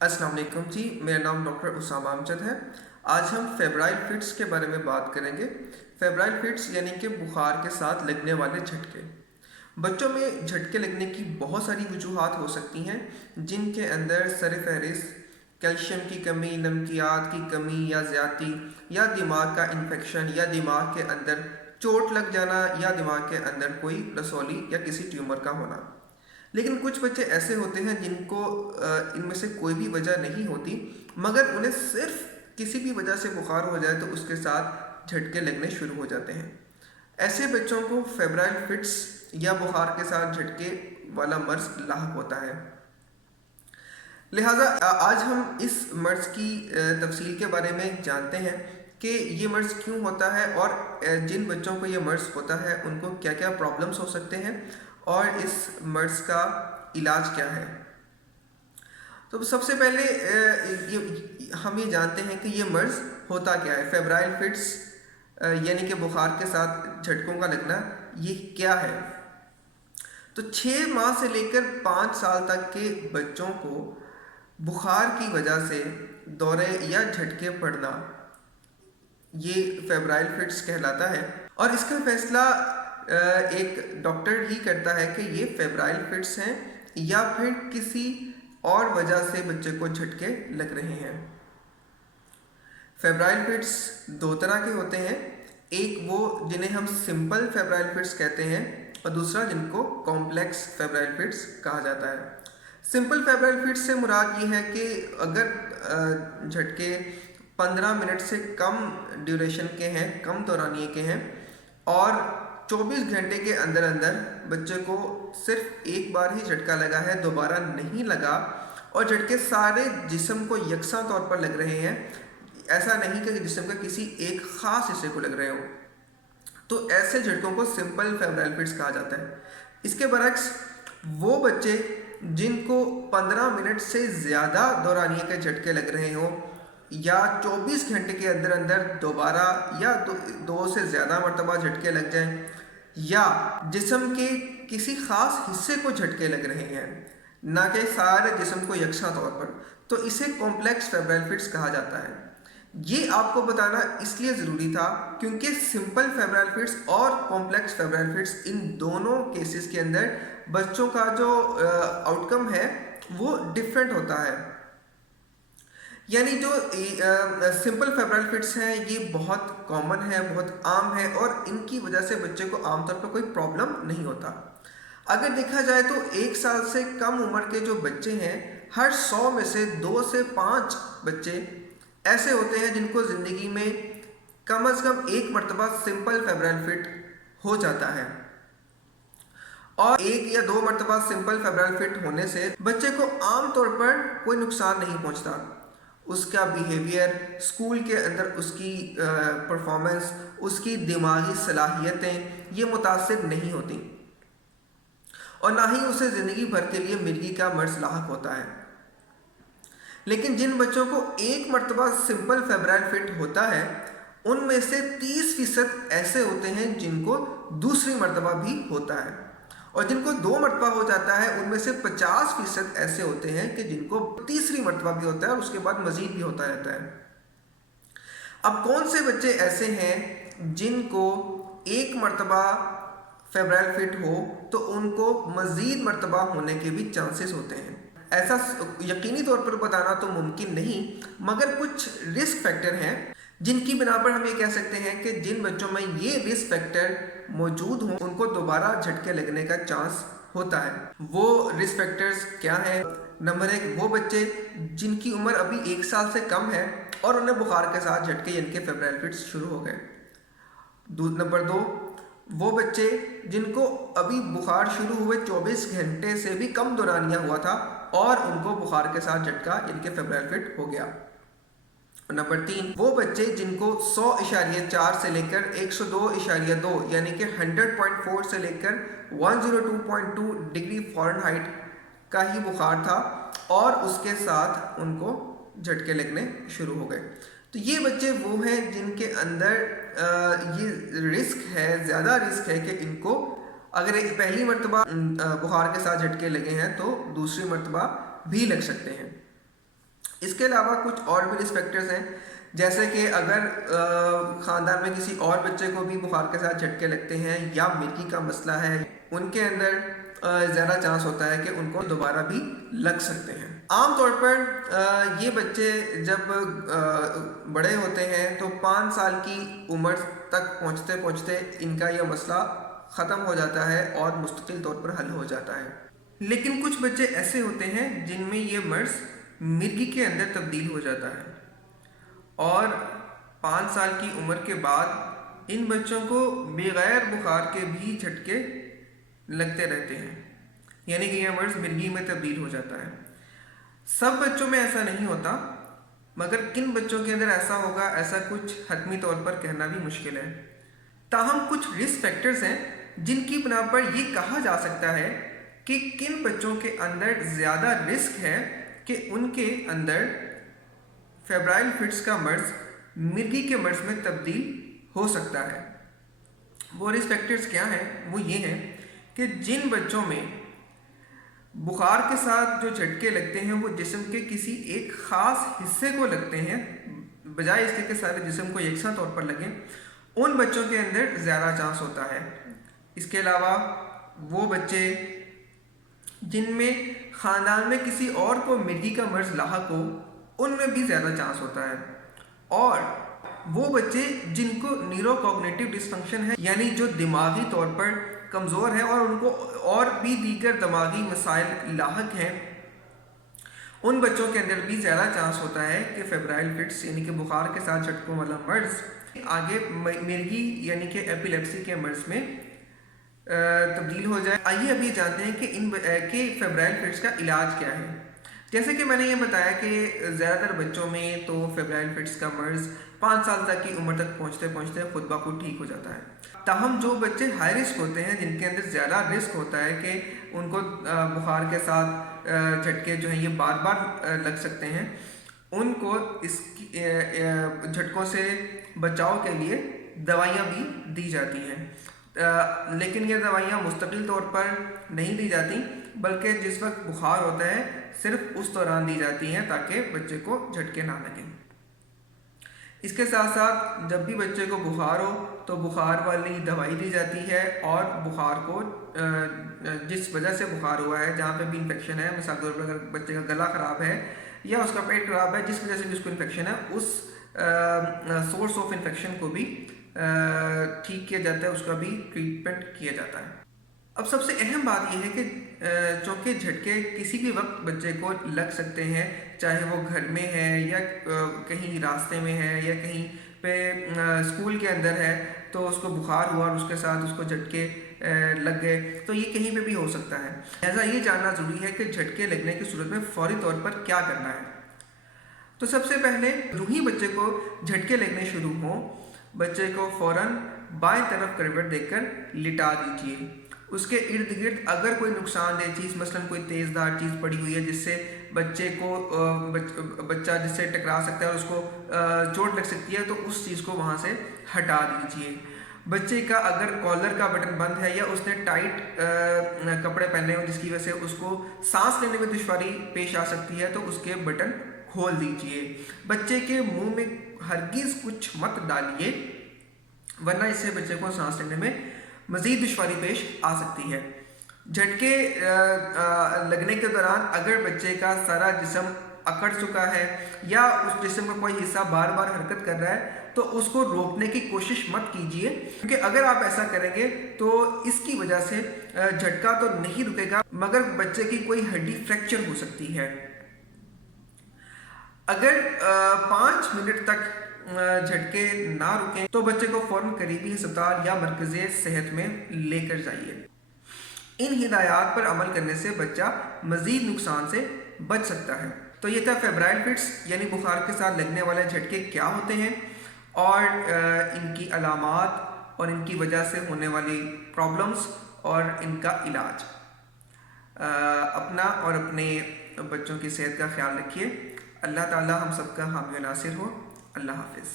अस्सलाम वालेकुम जी, मेरा नाम डॉक्टर उसामा अमजद है। आज हम फेब्राइल फिट्स के बारे में बात करेंगे। फेब्राइल फिट्स यानी कि बुखार के साथ लगने वाले झटके। बच्चों में झटके लगने की बहुत सारी वजूहात हो सकती हैं, जिनके अंदर सरफहरिस्त कैल्शियम की कमी, नमकियात की कमी या ज़्यादती, या दिमाग का इन्फेक्शन, या दिमाग के अंदर चोट लग जाना, या दिमाग के अंदर कोई रसौली या किसी ट्यूमर का होना। लेकिन कुछ बच्चे ऐसे होते हैं जिनको इनमें से कोई भी वजह नहीं होती, मगर उन्हें सिर्फ किसी भी वजह से बुखार हो जाए तो उसके साथ झटके लगने शुरू हो जाते हैं। ऐसे बच्चों को फेब्राइल फिट्स या बुखार के साथ झटके वाला मर्ज लाहक होता है। लिहाजा आज हम इस मर्ज की तफसील के बारे में जानते हैं कि ये मर्ज क्यों होता है, और जिन बच्चों को ये मर्ज होता है उनको क्या क्या प्रॉब्लम्स हो सकते हैं, और इस मर्ज का इलाज क्या है। तो सबसे पहले हम ये जानते हैं कि ये मर्ज होता क्या है। फेब्राइल फिट्स यानी कि बुखार के साथ झटकों का लगना, ये क्या है। तो 6 माह से लेकर 5 साल तक के बच्चों को बुखार की वजह से दौरे या झटके पड़ना, ये फेब्राइल फिट्स कहलाता है। और इसका फैसला एक डॉक्टर ही करता है कि ये फेब्राइल फिट्स हैं या फिर किसी और वजह से बच्चे को झटके लग रहे हैं। फेब्राइल फिट्स दो तरह के होते हैं, एक वो जिन्हें हम सिंपल फेब्राइल फिट्स कहते हैं, और दूसरा जिनको कॉम्प्लेक्स फेब्राइल फिट्स कहा जाता है। सिंपल फेब्राइल फिट्स से मुराद ये है कि अगर झटके 15 मिनट से कम ड्यूरेशन के हैं, कम दौरानिए के हैं, और 24 घंटे के अंदर अंदर बच्चे को सिर्फ एक बार ही झटका लगा है, दोबारा नहीं लगा, और झटके सारे जिस्म को यकसा तौर पर लग रहे हैं, ऐसा नहीं कि जिस्म के किसी एक ख़ास हिस्से को लग रहे हो, तो ऐसे झटकों को सिंपल फेब्राइल फिट्स कहा जाता है। इसके बरक्स वो बच्चे जिनको 15 मिनट से ज़्यादा दौरानिए के झटके लग रहे हों, या 24 घंटे के अंदर अंदर दोबारा या दो से ज़्यादा मरतबा झटके लग जाएं, या जिस्म के किसी ख़ास हिस्से को झटके लग रहे हैं, ना कि सारे जिस्म को यकसा तौर पर, तो इसे कॉम्प्लेक्स फेब्राइल फिट्स कहा जाता है। ये आपको बताना इसलिए ज़रूरी था क्योंकि सिंपल फेब्राइल फिट्स और कॉम्प्लेक्स फेब्राइल फिट्स, इन दोनों केसेस के अंदर बच्चों का जो आउटकम है वो डिफरेंट होता है। यानी जो सिंपल फेब्राइल फिट्स हैं ये बहुत कॉमन है, बहुत आम है, और इनकी वजह से बच्चे को आमतौर पर कोई प्रॉब्लम नहीं होता। अगर देखा जाए तो 1 साल से कम उम्र के जो बच्चे हैं, हर 100 में से 2 से 5 बच्चे ऐसे होते हैं जिनको ज़िंदगी में कम से कम एक मरतबा सिंपल फेब्राइल फिट हो जाता है। और 1 या 2 मरतबा सिंपल फेब्राइल फिट होने से बच्चे को आमतौर पर कोई नुकसान नहीं पहुंचता। उसका बिहेवियर, स्कूल के अंदर उसकी परफॉर्मेंस, उसकी दिमागी सलाहियतें ये मुतासिर नहीं होती, और ना ही उसे ज़िंदगी भर के लिए मिर्गी का मर्ज लाहक होता है। लेकिन जिन बच्चों को एक मरतबा सिंपल फेब्राइल फिट होता है, उनमें से 30% ऐसे होते हैं जिनको दूसरी मरतबा भी होता है, और जिनको 2 मरतबा हो जाता है उनमें से 50% ऐसे होते हैं कि जिनको तीसरी मरतबा भी होता है, और उसके बाद मज़ीद भी होता रहता है। अब कौन से बच्चे ऐसे हैं जिनको एक मरतबा फेब्राइल फिट हो तो उनको मज़ीद मरतबा होने के भी चांसेस होते हैं। ऐसा यकीनी तौर पर बताना तो मुमकिन नहीं, मगर कुछ रिस्क फैक्टर हैं जिनकी बिना पर हम ये कह सकते हैं कि जिन बच्चों में ये रिस्क फैक्टर मौजूद हों उनको दोबारा झटके लगने का चांस होता है। वो रिस्क फैक्टर्स क्या हैं? नंबर 1, वो बच्चे जिनकी उम्र अभी 1 साल से कम है और उन्हें बुखार के साथ झटके यानी कि फेब्राइल फिट्स शुरू हो गए। नंबर 2, वो बच्चे जिनको अभी बुखार शुरू हुए 24 घंटे से भी कम दौरानिया हुआ था और उनको बुखार के साथ झटका यानी कि फेब्राइल फिट हो गया। नंबर 3, वो बच्चे जिनको 100.4 से लेकर 102.2 यानी कि 100.4 से लेकर 102.2 डिग्री फ़ारेनहाइट का ही बुखार था और उसके साथ उनको झटके लगने शुरू हो गए। तो ये बच्चे वो हैं जिनके अंदर ये रिस्क है, ज़्यादा रिस्क है कि इनको अगर एक पहली मरतबा बुखार के साथ झटके लगे हैं तो दूसरी मरतबा भी लग सकते हैं। اس کے علاوہ کچھ اور بھی رسک فیکٹرز ہیں، جیسے کہ اگر خاندان میں کسی اور بچے کو بھی بخار کے ساتھ جھٹکے لگتے ہیں یا مرگی کا مسئلہ ہے، ان کے اندر زیادہ چانس ہوتا ہے کہ ان کو دوبارہ بھی لگ سکتے ہیں۔ عام طور پر یہ بچے جب بڑے ہوتے ہیں تو 5 سال کی عمر تک پہنچتے پہنچتے ان کا یہ مسئلہ ختم ہو جاتا ہے اور مستقل طور پر حل ہو جاتا ہے۔ لیکن کچھ بچے ایسے ہوتے ہیں جن میں یہ مرض مرگی کے اندر تبدیل ہو جاتا ہے، اور 5 سال کی عمر کے بعد ان بچوں کو بغیر بخار کے بھی جھٹکے لگتے رہتے ہیں، یعنی کہ یہ مرض مرگی میں تبدیل ہو جاتا ہے۔ سب بچوں میں ایسا نہیں ہوتا، مگر کن بچوں کے اندر ایسا ہوگا، ایسا کچھ حتمی طور پر کہنا بھی مشکل ہے۔ تاہم کچھ رسک فیکٹرز ہیں جن کی بنا پر یہ کہا جا سکتا ہے کہ کن بچوں کے اندر زیادہ رسک ہے کہ ان کے اندر فیبرائل فٹس کا مرض مرگی کے مرض میں تبدیل ہو سکتا ہے۔ وہ رسک فیکٹرز کیا ہیں؟ وہ یہ ہیں کہ جن بچوں میں بخار کے ساتھ جو جھٹکے لگتے ہیں وہ جسم کے کسی ایک خاص حصے کو لگتے ہیں، بجائے اس کے کہ سارے جسم کو یکساں طور پر لگیں، ان بچوں کے اندر زیادہ چانس ہوتا ہے۔ اس کے علاوہ وہ بچے جن میں خاندان میں کسی اور کو مرگی کا مرض لاحق ہو، ان میں بھی زیادہ چانس ہوتا ہے۔ اور وہ بچے جن کو نیورو کوگنیٹو ڈسفنکشن ہے، یعنی جو دماغی طور پر کمزور ہیں اور ان کو اور بھی دیگر دماغی مسائل لاحق ہیں، ان بچوں کے اندر بھی زیادہ چانس ہوتا ہے کہ فیبرائل فٹس یعنی کہ بخار کے ساتھ جھٹکوں والا مرض آگے مرگی یعنی کہ ایپیلیپسی کے مرض میں تبدیل ہو جائے۔ آئیے ابھی جانتے ہیں کہ فیبرائل فٹس کا علاج کیا ہے۔ جیسے کہ میں نے یہ بتایا کہ زیادہ تر بچوں میں تو فیبرائل فٹس کا مرض 5 سال تک کی عمر تک پہنچتے پہنچتے خود بخود ٹھیک ہو جاتا ہے۔ تاہم جو بچے ہائی رسک ہوتے ہیں، جن کے اندر زیادہ رسک ہوتا ہے کہ ان کو بخار کے ساتھ جھٹکے جو ہیں یہ بار بار لگ سکتے ہیں، ان کو اس جھٹکوں سے بچاؤ کے لیے دوائیاں بھی دی جاتی ہیں، لیکن یہ دوائیاں مستقل طور پر نہیں دی جاتی، بلکہ جس وقت بخار ہوتا ہے صرف اس دوران دی جاتی ہیں تاکہ بچے کو جھٹکے نہ لگیں۔ اس کے ساتھ ساتھ جب بھی بچے کو بخار ہو تو بخار والی دوائی دی جاتی ہے، اور بخار کو جس وجہ سے بخار ہوا ہے، جہاں پہ بھی انفیکشن ہے، مثال کے طور پر اگر بچے کا گلا خراب ہے یا اس کا پیٹ خراب ہے، جس وجہ سے بھی اس کو انفیکشن ہے، اس سورس آف انفیکشن کو بھی ٹھیک کیا جاتا ہے، اس کا بھی ٹریٹمنٹ کیا جاتا ہے۔ اب سب سے اہم بات یہ ہے کہ چونکہ جھٹکے کسی بھی وقت بچے کو لگ سکتے ہیں، چاہے وہ گھر میں ہے یا کہیں راستے میں ہے یا کہیں پہ اسکول کے اندر ہے، تو اس کو بخار ہوا اور اس کے ساتھ اس کو جھٹکے لگ گئے، تو یہ کہیں پہ بھی ہو سکتا ہے۔ لہٰذا یہ جاننا ضروری ہے کہ جھٹکے لگنے کی صورت میں فوری طور پر کیا کرنا ہے۔ تو سب سے پہلے جو ہی بچے کو جھٹکے لگنے شروع ہوں، بچے کو فوراً بائیں طرف کروٹ دے کر لٹا دیجیے۔ اس کے ارد گرد اگر کوئی نقصان دہ چیز، مثلاً کوئی تیز دھار چیز پڑی ہوئی ہے جس سے بچے کو بچہ جس سے ٹکرا سکتا ہے اور اس کو چوٹ لگ سکتی ہے، تو اس چیز کو وہاں سے ہٹا دیجیے۔ بچے کا اگر کالر کا بٹن بند ہے یا اس نے ٹائٹ کپڑے پہنے ہوں جس کی وجہ سے اس کو سانس لینے میں دشواری پیش آ سکتی ہے، تو اس کے بٹن کھول دیجیے۔ بچے کے منہ میں ہرگز کچھ مت ڈالیے، ورنہ اس سے بچے کو سانس لینے میں مزید دشواری پیش آ سکتی ہے۔ جھٹکے لگنے کے دوران اگر بچے کا سارا جسم اکڑ چکا ہے یا اس جسم کا کوئی حصہ بار بار حرکت کر رہا ہے، تو اس کو روکنے کی کوشش مت کیجیے، کیونکہ اگر آپ ایسا کریں گے تو اس کی وجہ سے جھٹکا تو نہیں رکے گا، مگر بچے کی کوئی ہڈی فریکچر ہو سکتی ہے۔ اگر 5 منٹ تک جھٹکے نہ رکیں تو بچے کو فوراً قریبی ہسپتال یا مرکز صحت میں لے کر جائیے۔ ان ہدایات پر عمل کرنے سے بچہ مزید نقصان سے بچ سکتا ہے۔ تو یہ تھا فیبرائل فٹس یعنی بخار کے ساتھ لگنے والے جھٹکے کیا ہوتے ہیں اور ان کی علامات اور ان کی وجہ سے ہونے والی پرابلمز اور ان کا علاج۔ اپنا اور اپنے بچوں کی صحت کا خیال رکھیے۔ اللہ تعالی ہم سب کا حامی و ناصر ہو۔ اللہ حافظ۔